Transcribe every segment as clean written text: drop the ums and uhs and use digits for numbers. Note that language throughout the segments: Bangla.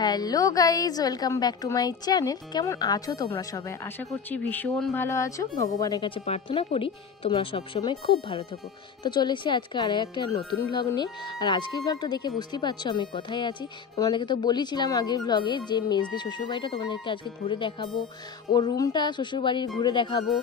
Hello guys, welcome back to my channel. কেমন আছো তোমরা সবাই? আশা করছি ভীষণ ভালো আছো। ভগবানের কাছে প্রার্থনা করি তোমরা সবসময় খুব ভালো থাকো। তো চলেছি আজকে আর একটা নতুন ব্লগ নিয়ে। আর আজকের ব্লগটা দেখে বুঝতেই পারছো আমি কোথায় আছি। তোমাদেরকে তো বলেছিলাম আগের ব্লগে যে মেজদি শ্বশুরবাড়িটা তোমাদেরকে আজকে ঘুরে দেখাবো, ওর রুমটা শ্বশুরবাড়ির ঘুরে দেখাবো,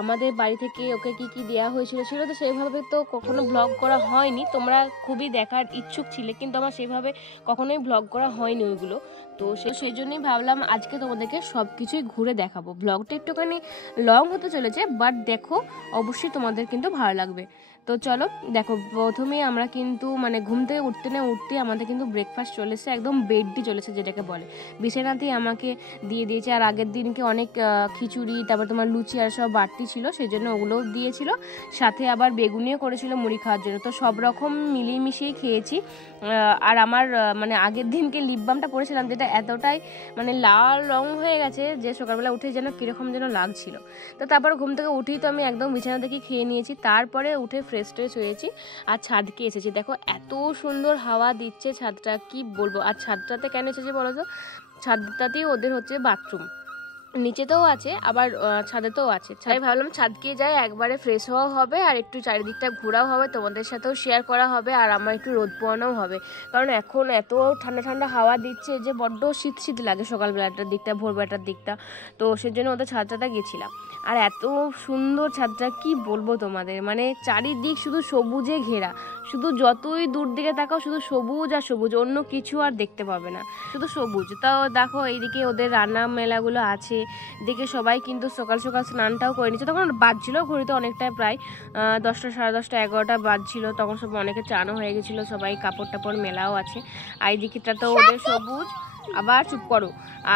আমাদের বাড়ি থেকে ওকে কি কি দেওয়া হয়েছিল তো সেইভাবে তো কখনো ব্লগ করা হয়নি। তোমরা খুবই দেখার ইচ্ছুক ছিলে, কিন্তু আমার সেইভাবে কখনোই ব্লগ করা হয়নি ওইগুলো। তো সেই জন্যই ভাবলাম আজকে তোমাদেরকে সব কিছুই ঘুরে দেখাবো। ব্লগটা একটুখানি লং হতে চলেছে, বাট দেখো অবশ্যই তোমাদের কিন্তু ভালো লাগবে। তো চলো দেখো, প্রথমে আমরা কিন্তু ঘুম থেকে উঠতে না উঠতে আমাদের কিন্তু ব্রেকফাস্ট চলেছে, একদম বেডটি চলেছে যেটাকে বলে। বিছানাতেই আমাকে দিয়ে দিয়েছে। আর আগের দিনকে অনেক খিচুড়ি, তারপর তোমার লুচি আর সব বাড়তি ছিল, সেই জন্য ওগুলোও দিয়েছিল। সাথে আবার বেগুনিও করেছিল মুড়ি খাওয়ার জন্য। তো সব রকম মিলিয়ে মিশিয়ে খেয়েছি। আর আমার আগের দিনকে লিপ বামটা পরেছিলাম, যেটা এতটাই লাল রং হয়ে গেছে যে সকালবেলা উঠে যেন কিরকম যেন লাগছিল। তো তারপর ঘুম থেকে উঠেই তো আমি একদম বিছানা থেকে খেয়ে নিয়েছি। তারপরে উঠে ফ্রেশ ট্রেশ হয়েছি আর ছাদকে এসেছি। দেখো এত সুন্দর হাওয়া দিচ্ছে ছাদটা, কি বলবো। আর ছাদটাতে কেন এসেছি বলো তো? ছাদটাতেই ওদের হচ্ছে বাথরুম, নিচেতেও আছে আবার ছাদেতেও আছে। তাই ভাবলাম ছাদকে যাই, একবারে ফ্রেশ হওয়া হবে আর একটু চারিদিকটা ঘোরাও হবে, তোমাদের সাথেও শেয়ার করা হবে আর আমার একটু রোদ পোয়ানোও হবে। কারণ এখন এত ঠান্ডা ঠান্ডা হাওয়া দিচ্ছে যে বড্ড শীত শীত লাগে সকালবেলাটার দিকটা, ভোরবেলাটার দিকটা। তো সেজন্য ওদের ছাদটাতে গেছিলাম। আর এত সুন্দর ছাদটা, কি বলবো তোমাদের, চারিদিক শুধু সবুজে ঘেরা। শুধু যতই দূর দিকে তাকাও শুধু সবুজ আর সবুজ, অন্য কিছু আর দেখতে পাবে না, শুধু সবুজ। তাও দেখো এইদিকে ওদের রান্না মেলাগুলো আছে, দেখে সবাই কিন্তু সকাল সকাল স্নানটাও করে নিচ্ছে। তখন বাজছিল ঘড়িতে অনেকটা, প্রায় 10টা, 10:30, 11টা বাজছিল। তখন সব অনেকে চানও হয়ে গেছিলো, সবাই কাপড় টাপড় মেলাও আছে। আর এই দিকটা তো ওদের সবুজ, আবার চুপ করো।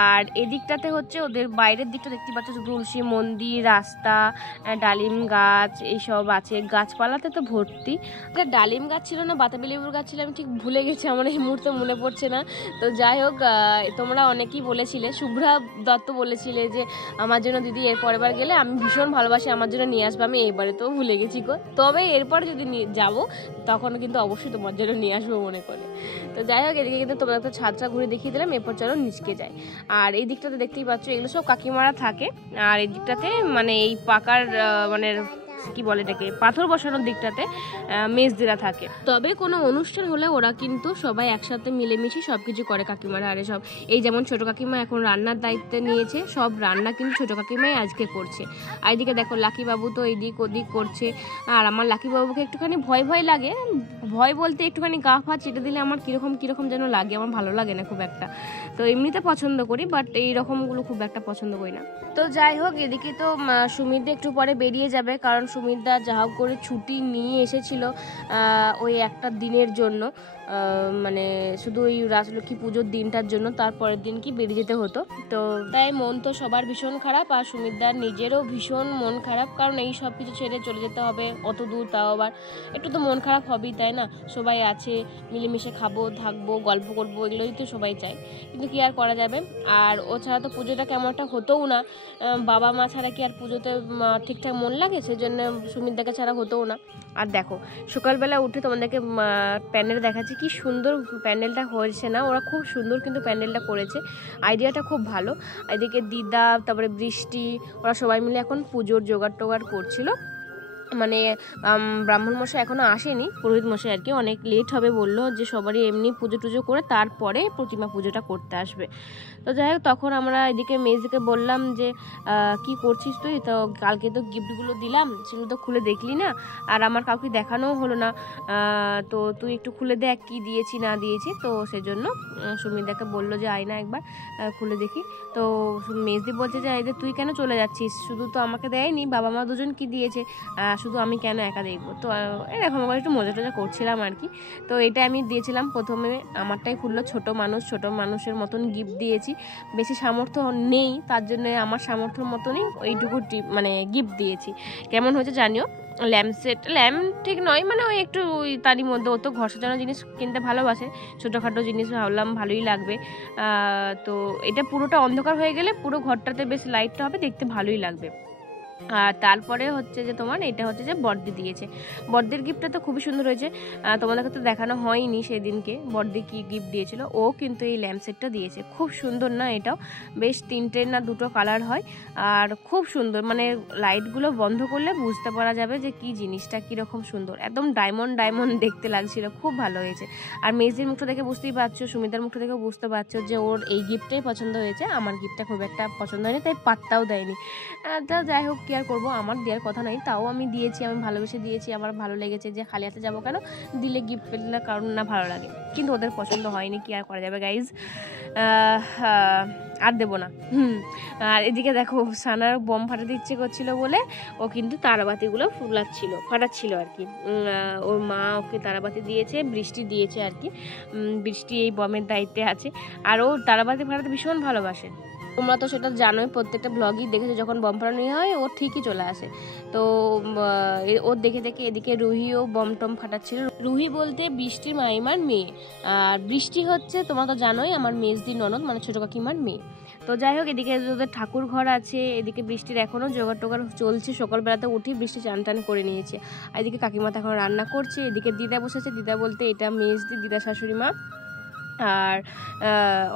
আর এদিকটাতে হচ্ছে ওদের বাইরের দিকটা দেখতে পাচ্ছ, তুলসী মন্দির, রাস্তা, ডালিম গাছ এইসব আছে। গাছপালাতে তো ভর্তি। ডালিম গাছ ছিল না বাতাবি লেবুর গাছ ছিল, আমি ঠিক ভুলে গেছি, আমার এই মুহূর্তে মনে পড়ছে না। তো যাই হোক, তোমরা অনেকেই বলেছিলে, শুভ্রা দত্ত বলেছিলে যে আমার জন্য দিদি এর পরের বার গেলে আমি ভীষণ ভালোবাসি, আমার জন্য নিয়ে আসবো। আমি এবারে তো ভুলে গেছি গো, তবে এরপরে যদি যাবো তখন কিন্তু অবশ্যই তোমার জন্য নিয়ে আসবো মনে করে। তো যাই হোক, এদিকে কিন্তু তোমরা একটা ছাদটা ঘুরে দেখিয়ে দিলাম। এরপর চলো নিচকে যাই। আর এই দিকটাতে দেখতেই পাচ্ছ এগুলো সব কাকিমারা থাকে। আর এই দিকটাতে এই পাকার কি বলে এটাকে, পাথর বসানোর দিকটাতে মেজদিরা থাকে। তবে কোনো অনুষ্ঠান হলে ওরা কিন্তু সবাই একসাথে মিলেমিশে সবকিছু করে কাকিমারা। আরে সব এই যেমন ছোট কাকিমা এখন রান্নার দায়িত্বে নিয়েছে, সব রান্না কিন্তু ছোট কাকিমাই আজকে করছে। আর এদিকে দেখো লাকি বাবু তো এদিক ওদিক করছে। আর আমার লাকি বাবুকে একটুখানি ভয় ভয় লাগে, ভয় বলতে একটুখানি গা ফা চেটে দিলে আমার কিরকম যেন লাগে, আমার ভালো লাগে না খুব একটা। তো এমনিতে পছন্দ করি, বাট এই রকমগুলো খুব একটা পছন্দ করি না। তো যাই হোক, এদিকে তো সুমিতদা একটু পরে বেরিয়ে যাবে, কারণ সুমিতদা যা হোক করে ছুটি নিয়ে এসেছিল ওই একটা দিনের জন্য, শুধু ওই রাজলক্ষ্মী পুজোর দিনটার জন্য। তারপরের দিন কি বেরিয়ে যেতে হতো। তো তাই মন তো সবার ভীষণ খারাপ, আর সুমিতদার নিজেরও ভীষণ মন খারাপ, কারণ এই সব কিছু ছেড়ে চলে যেতে হবে অত দূর। তাও আবার একটু তো মন খারাপ হবেই, তাই না? সবাই আছে, মিলেমিশে খাবো, থাকবো, গল্প করবো, এগুলোই তো সবাই চায়, কিন্তু কি আর করা যাবে। আর ও ছাড়া তো পুজোটা কেমন একটা হতোও না, বাবা মা ছাড়া কি আর পুজোতে ঠিকঠাক মন লাগে? সেজন্য সুমিতদাকে ছাড়া হতোও না। আর দেখো সকালবেলা উঠে তোমাদেরকে প্যান্ডেল দেখাচ্ছি, কি সুন্দর প্যান্ডেলটা হয়েছে না? ওরা খুব সুন্দর কিন্তু প্যান্ডেলটা করেছে, আইডিয়াটা খুব ভালো। এদিকে দিদা, তারপরে বৃষ্টি, ওরা সবাই মিলে এখন পুজোর জোগাড় টোগাড় করছিল। ব্রাহ্মণ মশাই এখনো আসেনি, পুরোহিত মশাই আর কি, অনেক লেট হবে বললো, যে সবারই এমনি পুজো টুজো করে তারপরে প্রতিমা পুজোটা করতে আসবে। তো যাই হোক, তখন আমরা এদিকে মেজদিকে বললাম যে কি করছিস তুই? তো কালকে তো গিফটগুলো দিলাম, সেগুলো তো খুলে দেখলি না, আর আমার কাউকে দেখানোও হলো না। তো তুই একটু খুলে দেখ কি দিয়েছি না দিয়েছি। তো সেজন্য সুমিতদাকে বললো যে আয় না একবার খুলে দেখি। তো মেজদি বলছে যে এই যে তুই কেন চলে যাচ্ছিস? শুধু তো আমাকে দেয়নি, বাবা মা দুজন কি দিয়েছে, শুধু আমি কেন একা দেখবো? তো এরকম করে একটু মজা টজা করছিলাম আর কি। তো এটা আমি দিয়েছিলাম প্রথমে, আমারটাই খুললো। ছোট মানুষের মতন গিফট দিয়েছি, বেশি সামর্থ্য নেই, তার জন্য আমার সামর্থ্যর মতনই ওইটুকু গিফট দিয়েছি। কেমন হয়েছে জানিও। ল্যাম্প ঠিক নয়, ওই একটু ওই তারই মধ্যে। ও তো ঘর সাজানো জিনিস কিনতে ভালোবাসে, ছোটোখাটো জিনিস ভাবলাম ভালোই লাগবে। তো এটা পুরোটা অন্ধকার হয়ে গেলে পুরো ঘরটাতে বেশ লাইটটা হবে, দেখতে ভালোই লাগবে। আর তারপরে হচ্ছে যে তোমার এটা হচ্ছে যে বড়দি দিয়েছে। বড়দির গিফটটা তো খুবই সুন্দর হয়েছে, তোমাদেরকে তো দেখানো হয়নি সেদিনকে বড়দি কি গিফট দিয়েছিল। ও কিন্তু এই ল্যাম্প সেটটা দিয়েছে, খুব সুন্দর না এটাও, বেশ 3টে না 2টো কালার হয় আর খুব সুন্দর, মানে লাইটগুলো বন্ধ করলে বুঝতে পারা যাবে যে কি জিনিসটা কীরকম সুন্দর, একদম ডায়মন্ড ডায়মন্ড দেখতে লাগছিল, খুব ভালো হয়েছে। আর মেজদির মুখটা দেখে বুঝতেই পারছো, সুমিতার মুখটা দেখে বুঝতে পারছো যে ওর এই গিফটটাই পছন্দ হয়েছে, আমার গিফটটা খুব একটা পছন্দ হয়নি, তাই পাত্তাও দেয়নি। তা যাই হোক, কি আর করবো, আমার দেওয়ার কথা নয়, তাও আমি দিয়েছি, আমি ভালোবেসে দিয়েছি, আমার ভালো লেগেছে, যে খালি হাতে যাবো কেন, দিলে গিফট পেলে কারণ না ভালো লাগে, কিন্তু ওদের পছন্দ হয়নি, কি আর করা যাবে গাইজ, আর দেবো না। আর এদিকে দেখো সানার বম ফাটাতে ইচ্ছে করছিল বলে ও কিন্তু তারাবাতিগুলো ফাটাচ্ছিল আর কি। ওর মা ওকে তারাবাতি দিয়েছে, বৃষ্টি দিয়েছে আর কি, বৃষ্টি এই বমের দায়িত্বে আছে, আর ও তারাবাতি ফাটাতে ভীষণ ভালোবাসে। তোমরা তো সেটা জানোই, প্রত্যেকটা ব্লগই দেখেছো, যখন বম ফাটানো হয় ও ঠিকই চলে আসে। তো ওর দেখে দেখে এদিকে রুহিও বম টম ফাটাচ্ছিল। রুহি বলতে বৃষ্টির মাইমার মেয়ে, আর বৃষ্টি হচ্ছে তোমরা তো জানোই আমার মেজদির ননদ, মানে ছোটো কাকিমার মেয়ে। তো যাই হোক, এদিকে ওদের ঠাকুর ঘর আছে, এদিকে বৃষ্টির এখনও জোগাড় টোগাড় চলছে, সকালবেলাতে উঠি বৃষ্টি চান টান করে নিয়েছে, আর এদিকে কাকিমা তো এখন রান্না করছে, এদিকে দিদা বসেছে, দিদা বলতে এটা মেজদি, দিদা শাশুড়ি মা, আর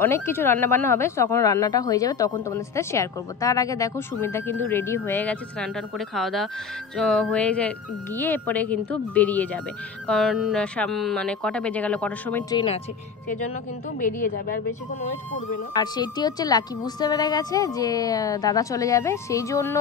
অনেক কিছু রান্না বান্না হবে, তখন রান্নাটা হয়ে যাবে তখন তোমাদের সাথে শেয়ার করব। তার আগে দেখো সুমিতা কিন্তু রেডি হয়ে গেছে, স্নান টান করে খাওয়া দাওয়া হয়ে গিয়ে এরপরে কিন্তু বেরিয়ে যাবে, কারণ মানে কটা বেজে গেল, কটার সময় ট্রেন আছে, সেই জন্য কিন্তু বেরিয়ে যাবে, আর বেশিক্ষণ ওয়েট করবে না। আর সেইটি হচ্ছে লাকি বুঝতে পেরে গেছে যে দাদা চলে যাবে, সেই জন্য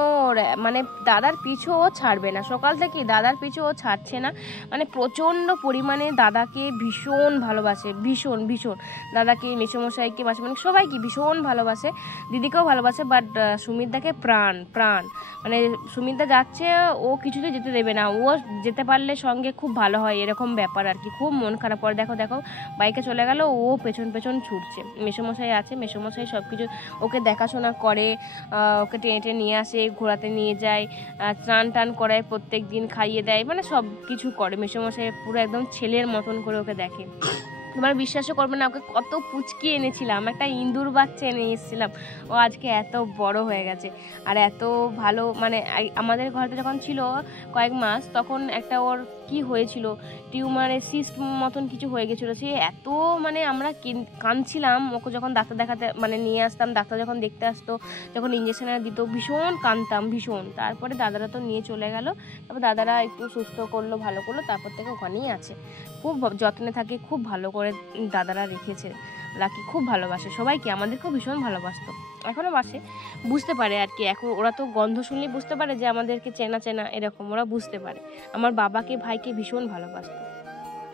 মানে দাদার পিছু ও ছাড়বে না, সকাল থেকে দাদার পিছু ও ছাড়ছে না, মানে প্রচণ্ড পরিমাণে দাদাকে ভীষণ ভালোবাসে, ভীষণ ভীষণ, দাদাকে, মেসোমশাইকে, মাসিমানিকে সবাইকে ভীষণ ভালোবাসে, দিদিকেও ভালোবাসে, বাট সুমিতদাকে প্রাণ প্রাণ, মানে সুমিতদা যাচ্ছে ও কিছুতে যেতে দেবে না, ও যেতে পারলে সঙ্গে খুব ভালো হয়, এরকম ব্যাপার আর কি, খুব মন খারাপ করে। দেখো দেখো বাইকে চলে গেল, ও পেছন পেছন ছুটছে, মেসোমশাই আছে, মেসোমশাই সব কিছু ওকে দেখাশোনা করে, ওকে টেনে টেনে নিয়ে আসে, ঘোরাতে নিয়ে যায়, স্নান টান করায়, প্রত্যেক দিন খাইয়ে দেয়, মানে সব কিছু করে মেসোমশাই, পুরো একদম ছেলের মতন করে ওকে দেখে। তোমার বিশ্বাসও করবে না, ওকে কত পুচকি এনেছিলাম, একটা ইঁদুর বাচ্চা এনে এসেছিলাম, ও আজকে এত বড় হয়ে গেছে, আর এত ভালো, মানে আমাদের ঘরে যখন ছিল কয়েক মাস, তখন একটা ওর কি হয়েছিল, টিউমারে সিস্ট মতন কিছু হয়ে গেছিলো, সে এত মানে আমরা কাঁদছিলাম, ওকে যখন ডাক্তার দেখাতে মানে নিয়ে আসতাম, ডাক্তার যখন দেখতে আসতো, যখন ইঞ্জেকশন দিত, ভীষণ কাঁদতাম ভীষণ। তারপরে দাদারা তো নিয়ে চলে গেল, তারপর দাদারা একটু সুস্থ করলো, ভালো করলো, তারপর থেকে ওখানেই আছে, খুব যত্নে থাকে, খুব ভালো করে দাদারা রেখেছে। লাকি খুব ভালোবাসে সবাইকে, আমাদেরকেও ভীষণ ভালোবাসতো, এখনও বাসে, বুঝতে পারে আর কি, এখন ওরা তো গন্ধ শুনলেই বুঝতে পারে যে আমাদেরকে চেনা চেনা এরকম, ওরা বুঝতে পারে, আমার বাবাকে ভাইকে ভীষণ ভালোবাসতো।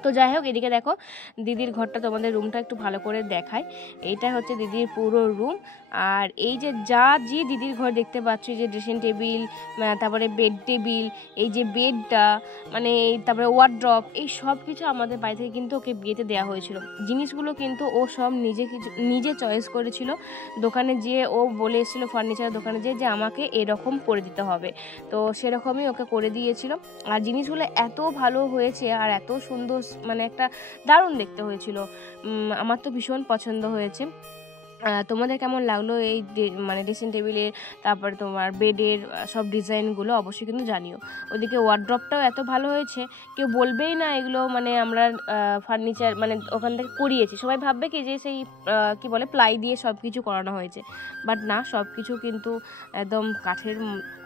তো যাই হোক, এদিকে দেখো দিদির ঘরটা, তোমাদের রুমটা একটু ভালো করে দেখায়, এইটা হচ্ছে দিদির পুরো রুম, আর এই যে দিদির ঘর দেখতে পাচ্ছ, যে ড্রেসিং টেবিল, তারপরে বেড টেবিল, এই যে বেডটা, মানে তারপরে ওয়ার্ড্রপ, এই সব কিছু আমাদের বাড়ি থেকে কিন্তু ওকে বিয়েতে দেওয়া হয়েছিল, জিনিসগুলো কিন্তু ও সব নিজে চয়েস করেছিল, দোকানে যেয়ে ও বলে এসেছিলো ফার্নিচারের দোকানে যে আমাকে এরকম করে দিতে হবে, তো সেরকমই ওকে করে দিয়েছিল, আর জিনিসগুলো এত ভালো হয়েছে আর এত সুন্দর, মানে একটা দারুণ দেখতে হয়েছিল, আমার তো ভীষণ পছন্দ হয়েছে। তোমাদের কেমন লাগলো এই মানে ড্রেসিং টেবিলের, তারপরে তোমার বেডের সব ডিজাইনগুলো অবশ্যই কিন্তু জানিও। ওদিকে ওয়ার্ড্রপটাও এত ভালো হয়েছে, কেউ বলবেই না এগুলো মানে আমরা ফার্নিচার মানে ওখান থেকে করিয়েছি, সবাই ভাববে কি যে সেই কি বলে প্লাই দিয়ে সব কিছু করানো হয়েছে, বাট না, সব কিছু কিন্তু একদম কাঠের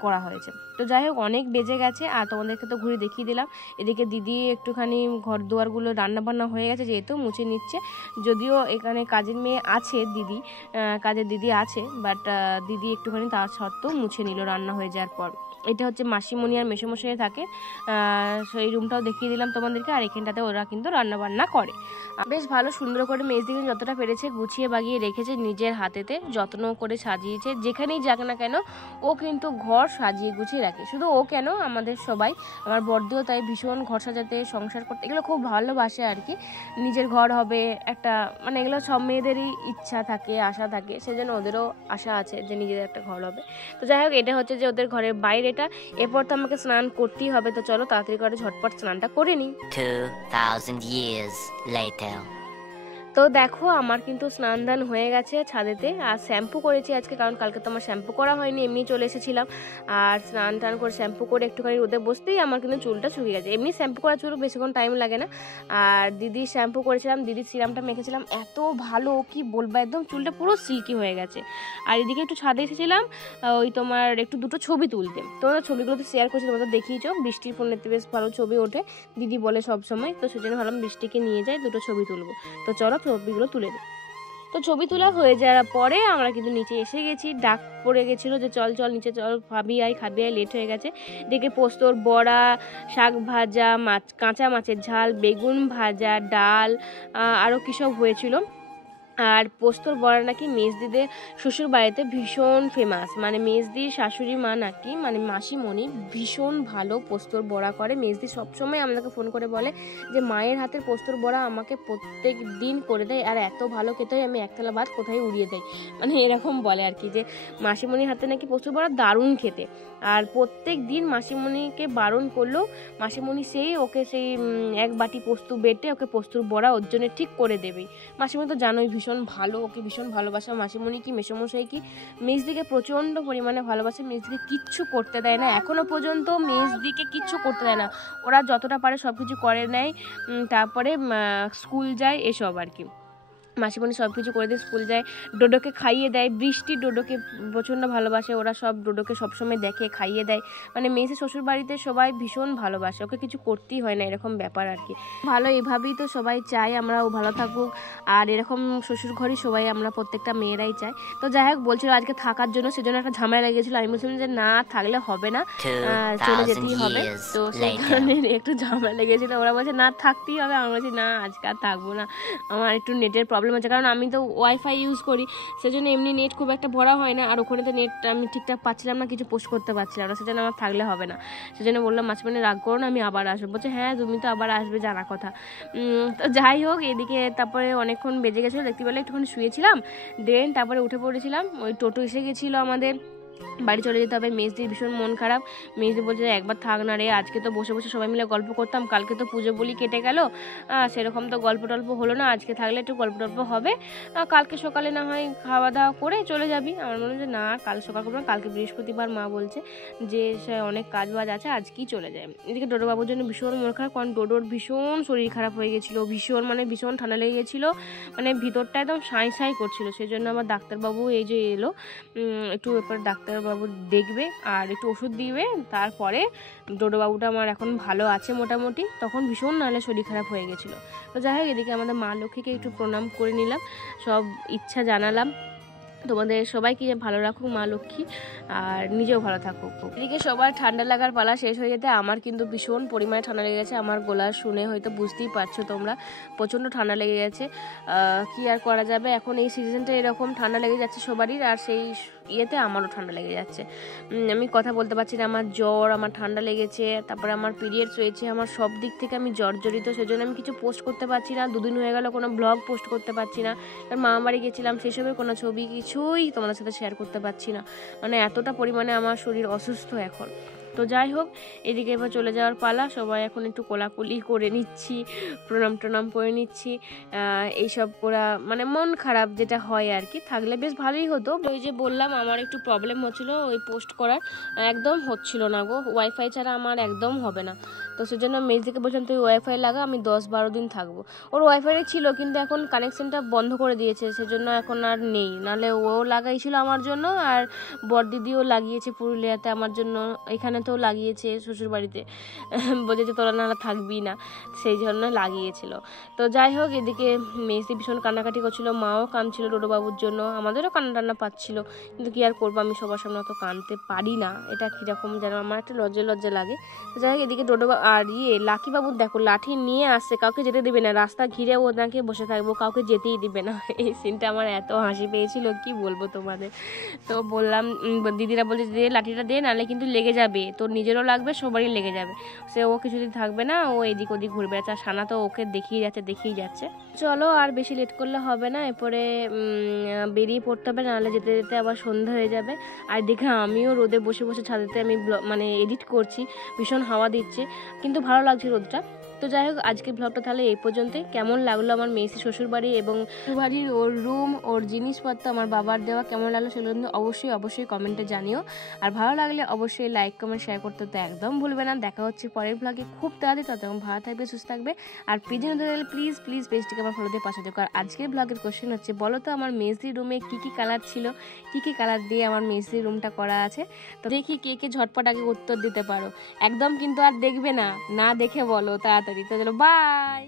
করা হয়েছে। তো যাই হোক, অনেক বেজে গেছে, আর তোমাদেরকে তো ঘুরে দেখিয়ে দিলাম। এদিকে দিদি একটুখানি ঘর দুয়ারগুলো রান্নাবান্না হয়ে গেছে, যেহেতু মুছে নিচ্ছে, যদিও এখানে কাজের মেয়ে আছে, কাজের দিদি আছে, বাট দিদি একটুখানি তার সত্ত্বেও মুছে নিল রান্না হয়ে যাওয়ার পর। এটা হচ্ছে মাসিমণি আর মেসোমশাই থাকে, সেই রুমটাও দেখিয়ে দিলাম তোমাদেরকে, আর এখানটাতে ওরা কিন্তু রান্না বান্না করে, বেশ ভালো সুন্দর করে মেজদিকে যতটা পেরেছে গুছিয়ে বাগিয়ে রেখেছে, নিজের হাতেতে যত্ন করে সাজিয়েছে, যেখানেই যাক না কেন ও কিন্তু ঘর সাজিয়ে গুছিয়ে রাখে, শুধু ও কেন, আমাদের সবাই, আমার বড়দিও তাই ভীষণ ঘর সাজাতে, সংসার করতে এগুলো খুব ভালোবাসে আর কি, নিজের ঘর হবে একটা, মানে এগুলো সব মেয়েদেরই ইচ্ছা থাকে, আশা থাকে, সেজন্য ওদেরও আশা আছে যে নিজেদের একটা ঘর হবে। তো যাই হোক, এটা হচ্ছে যে ওদের ঘরের বাইরে, এরপর তো আমাকে স্নান করতেই হবে, তো চলো তাড়াতাড়ি করে ঝটপট স্নানটা করে নিই। 2000 years later. তো দেখো আমার কিন্তু স্নান দান হয়ে গেছে ছাদেতে, আর শ্যাম্পু করেছি আজকে, কারণ কালকে তো আমার শ্যাম্পু করা হয়নি, এমনি চলে এসেছিলাম। আর স্নান টান করে শ্যাম্পু করে একটুখানি রোদে বসতেই আমার কিন্তু চুলটা শুকিয়ে গেছে। এমনি শ্যাম্পু করা চুল বেশিক্ষণ টাইম লাগে না। আর দিদি শ্যাম্পু করেছিলাম, দিদির সিরামটা মেখেছিলাম, এত ভালো কি বলবো, একদম চুলটা পুরো সিল্কি হয়ে গেছে। আর এদিকে একটু ছাদে এসেছিলাম ওই তোমার একটু দুটো ছবি তুলতে, তোমরা ছবিগুলো তো শেয়ার করছি, তোমরা দেখিয়েছো বৃষ্টির ফোনেতে বেশ ভালো ছবি ওঠে দিদি বলে সব সময়, তো সেজন্য ভাবলাম বৃষ্টিকে নিয়ে যাই, দুটো ছবি তুলবো। তো চলো ছবিগুলো তুলে দিই। তো ছবি তোলা হয়ে যাওয়ার পরে আমরা কিন্তু নিচে এসে গেছি, ডাক পড়ে গেছিলো যে চল চল নিচে চল, খাবি আয়, লেট হয়ে গেছে। দেখে পোস্তর বড়া, শাক ভাজা, মাছ, কাঁচা মাছের ঝাল, বেগুন ভাজা, ডাল, আরও কী সব হয়েছিল। আর পোস্তর বড়া নাকি মেজদিদের শ্বশুর বাড়িতে ভীষণ ফেমাস, মানে মেজদির শাশুড়ি মা নাকি মানে মাসিমণি ভীষণ ভালো পোস্তর বড়া করে। মেজদি সবসময় আমাকে ফোন করে বলে যে মায়ের হাতের পোস্তর বড়া আমাকে প্রত্যেক দিন করে দেয়, আর এত ভালো খেতে হয় আমি একতলা ভাত কোথায় উড়িয়ে দেয়, মানে এরকম বলে আর কি, যে মাসিমণির হাতে নাকি পোস্তর বড়া দারুণ খেতে। আর প্রত্যেক দিন মাসিমণিকে বারণ করলো, মাসিমণি ওকে সেই এক বাটি পোস্ত বেটে ওকে পোস্তর বড়া ওর জন্য ঠিক করে দেবেই। মাসিমণি তো জানোই ভীষণ ভালো, ওকে ভীষণ ভালোবাসা। মাসিমণি কি মেসোমশাই কি মেজদিকে প্রচণ্ড পরিমাণে ভালোবাসে, মেজদিকে কিচ্ছু করতে দেয় না, এখনো পর্যন্ত মেজদিকে কিচ্ছু করতে দেয় না, ওরা যতটা পারে সব কিছু করে নেয়, তারপরে স্কুল যায় এসব আর কি। মাসিমণি সব কিছু করে দিয়ে স্কুল যায়, ডোডোকে খাইয়ে দেয়, বৃষ্টি ডোডোকে প্রচণ্ড ভালোবাসে, ওরা সব ডোডোকে সবসময় দেখে খাইয়ে দেয়, মানে মেয়েছে শ্বশুর বাড়িতে সবাই ভীষণ ভালোবাসে, ওকে কিছু করতেই হয় না, এরকম ব্যাপার আর কি। ভালো এভাবেই তো সবাই চায় আমরা ও ভালো থাকুক, আর এরকম শ্বশুর ঘরই সবাই আমরা প্রত্যেকটা মেয়েরাই চাই। তো যাই হোক বলছিল আজকে থাকার জন্য, সেজন্য একটা ঝামেলা লেগেছিল, আমি বলছিলাম যে না থাকলে হবে না, চলে যেতেই হবে, তো সেই কারণে একটু ঝামেলা লেগেছিল। ওরা বলছে না থাকতেই হবে, আমি বলছি না আজকে আর থাকবো না, আমার একটু নেটের প্রবলেম হচ্ছে, কারণ আমি তো ওয়াইফাই ইউজ করি, সেজন্য এমনি নেট খুব একটা ভরা হয় না, আর ওখানে তো নেট আমি ঠিকঠাক পাচ্ছিলাম না, কিছু পোস্ট করতে পারছিলাম না, সেজন্য আমার থাকলে হবে না। সেজন্য বললাম মাঝখানে রাগ করো না, আমি আবার আসবো। বলছে হ্যাঁ তুমি তো আবার আসবে, জানা কথা। তো যাই হোক এদিকে তারপরে অনেকক্ষণ বেজে গেছিলো, দেখতে পেলে একটুখানি শুয়েছিলাম, দেন তারপরে উঠে পড়েছিলাম, ওই টোটো এসে গেছিলো আমাদের, বাড়ি চলে যেতে হবে। মেজদির ভীষণ মন খারাপ, মেজদি বলছে একবার থাক না রে, আজকে তো বসে বসে সবাই মিলে গল্প করতাম, কালকে তো পুজো বলি কেটে গেল, সেরকম তো গল্প টল্প হলো না, আজকে থাকলে একটু গল্প টল্প হবে, কালকে সকালে না হয় খাওয়া দাওয়া করে চলে যাবি। আমার মনে হচ্ছে না কাল সকাল করবো না, কালকে বৃহস্পতিবার, মা বলছে যে সে অনেক কাজ বাজ আছে, আজকেই চলে যায়। এদিকে ডোডো বাবুর জন্য ভীষণ মন খারাপ, কারণ ডোডোর ভীষণ শরীর খারাপ হয়ে গেছিলো, ভীষণ মানে ভীষণ ঠান্ডা লেগে গেছিলো, মানে ভিতরটা একদম সাঁই সাঁই করছিল, সেই জন্য আমার ডাক্তারবাবু এই যে এলো, একটু এরপর ডাক্তারবাবু দেখবে আর একটু ওষুধ দিবে, তারপরে ডোডোবাবুটা আমার এখন ভালো আছে মোটামুটি, তখন ভীষণ নাহলে শরীর খারাপ হয়ে গেছিলো। তো যাই হোক এদিকে আমাদের মা লক্ষ্মীকে একটু প্রণাম করে নিলাম, সব ইচ্ছা জানালাম, তোমাদের সবাইকে ভালো রাখুক মা লক্ষ্মী, আর নিজেও ভালো থাকুক। এদিকে সবার ঠান্ডা লাগার পালা শেষ হয়ে যেতে আমার কিন্তু ভীষণ পরিমাণে ঠান্ডা লেগে গেছে, আমার গলা শুনে হয়তো বুঝতেই পারছো তোমরা, প্রচণ্ড ঠান্ডা লেগে গেছে। কি আর করা যাবে, এখন এই সিজনটা এরকম ঠান্ডা লেগে যাচ্ছে সবারই, আর সেই ইয়েতে আমারও ঠান্ডা লেগে যাচ্ছে, আমি কথা বলতে পারছি না, আমার জ্বর, আমার ঠান্ডা লেগেছে, তারপরে আমার পিরিয়ডস হয়েছে, আমার সব দিক থেকে আমি জর্জরিত, সেজন্য আমি কিছু পোস্ট করতে পারছি না, দুদিন হয়ে গেল কোনো ব্লগ পোস্ট করতে পারছি না, কারণ মামা বাড়ি গেছিলাম, সেসবের কোনো ছবি কিছুই তোমাদের সাথে শেয়ার করতে পারছি না, মানে এতটা পরিমাণে আমার শরীর অসুস্থ এখন। তো যাই হোক এদিকে এবার চলে যাওয়ার পালা, সবাই এখন একটু কোলাকুলি করে নিচ্ছি, প্রণাম টনাম করে নিচ্ছি, এইসব করা মানে মন খারাপ যেটা হয় আর কি, থাকলে বেশ ভালোই হতো। ওই যে বললাম আমার একটু প্রবলেম হচ্ছিলো ওই পোস্ট করার, একদম হচ্ছিল না গো, ওয়াইফাই ছাড়া আমার একদম হবে না, তো সেজন্য মেজদিকে বলছিলাম তুই ওয়াইফাই লাগা, আমি 10-12 দিন থাকবো। ওর ওয়াইফাই ছিল কিন্তু এখন কানেকশনটা বন্ধ করে দিয়েছে, সেজন্য এখন আর নেই, নাহলে ও লাগাইছিল আমার জন্য, আর বড়দিদিও লাগিয়েছে পুরুলিয়াতে আমার জন্য, এখানে তো লাগিয়েছে শ্বশুরবাড়িতে, বলছে যে তোরা নাহলে থাকবি না, সেই জন্য লাগিয়েছিল। তো যাই হোক এদিকে মেজদি ভীষণ কান্নাকাটি করছিল, মাও কাঁদছিল ডোডোবাবুর জন্য, আমাদেরও কান্না টান্না পাচ্ছিল, কিন্তু কি আর করবো, আমি সবার সামনে অত কাঁদতে পারি না, এটা কীরকম যেন আমার একটা লজ্জা লজ্জা লাগে। তো যাই হোক এদিকে ডোডোবাবু আর লাকি বাবু দেখো লাঠি নিয়ে আসছে, কাউকে যেতে দিবে না, রাস্তা ঘিরে ও নাকি বসে থাকবো, কাউকে যেতেই দিবে না, এই সিনটা আমার এত হাসি পেয়েছিল কি বলবো তোমাদের। তো বললাম দিদিরা বলছে যে লাঠিটা দে, নাহলে কিন্তু লেগে যাবে, তোর নিজেরও লাগবে সবারই লেগে যাবে, সে ও কিছুদিন থাকবে না, ও এদিক ওদিক ঘুরবে, আচ্ছা সানা তো ওকে দেখিয়ে যাচ্ছে। চলো আর বেশি লেট করলে হবে না, এরপরে বেরিয়ে পড়তে হবে, নাহলে যেতে যেতে আবার সন্ধ্যা হয়ে যাবে। আর দেখে আমিও রোদে বসে বসে ছাদেতে আমি মানে এডিট করছি, ভীষণ হাওয়া দিচ্ছে, কিন্তু ভালো লাগছে রোদটা। তো যাই হোক, আজকের ব্লগটা তাহলে এই পর্যন্তই। কেমন লাগলো আমার মেসি শ্বশুরবাড়ি এবং শ্বশুরবাড়ির ওর রুম, ওর জিনিসপত্র আমার বাবার দেওয়া কেমন লাগলো সেগুলো কিন্তু অবশ্যই কমেন্টে জানিও। আর ভালো লাগলে অবশ্যই লাইক কমেন্ট শেয়ার করতে তো একদম ভুলবে না। দেখা হচ্ছে পরের ব্লগে খুব তাড়াতাড়ি। ততক্ষণ ভালো থাকবে, সুস্থ থাকবে। আর পেজে নতুন হলে প্লিজ পেজটিকে আমার ফলো দিয়ে পাশে দেখো। আর আজকের ব্লগের কোশ্চেন হচ্ছে, বলো তো আমার মেসির রুমে কি কি কালার ছিল, কি কি কালার দিয়ে আমার মেসির রুমটা করা আছে। তো দেখি কে ঝটপট আগে উত্তর দিতে পারো। একদম কিন্তু আর দেখবে না, না দেখে বলো তাড়াতাড়ি। তো চলো, বাই।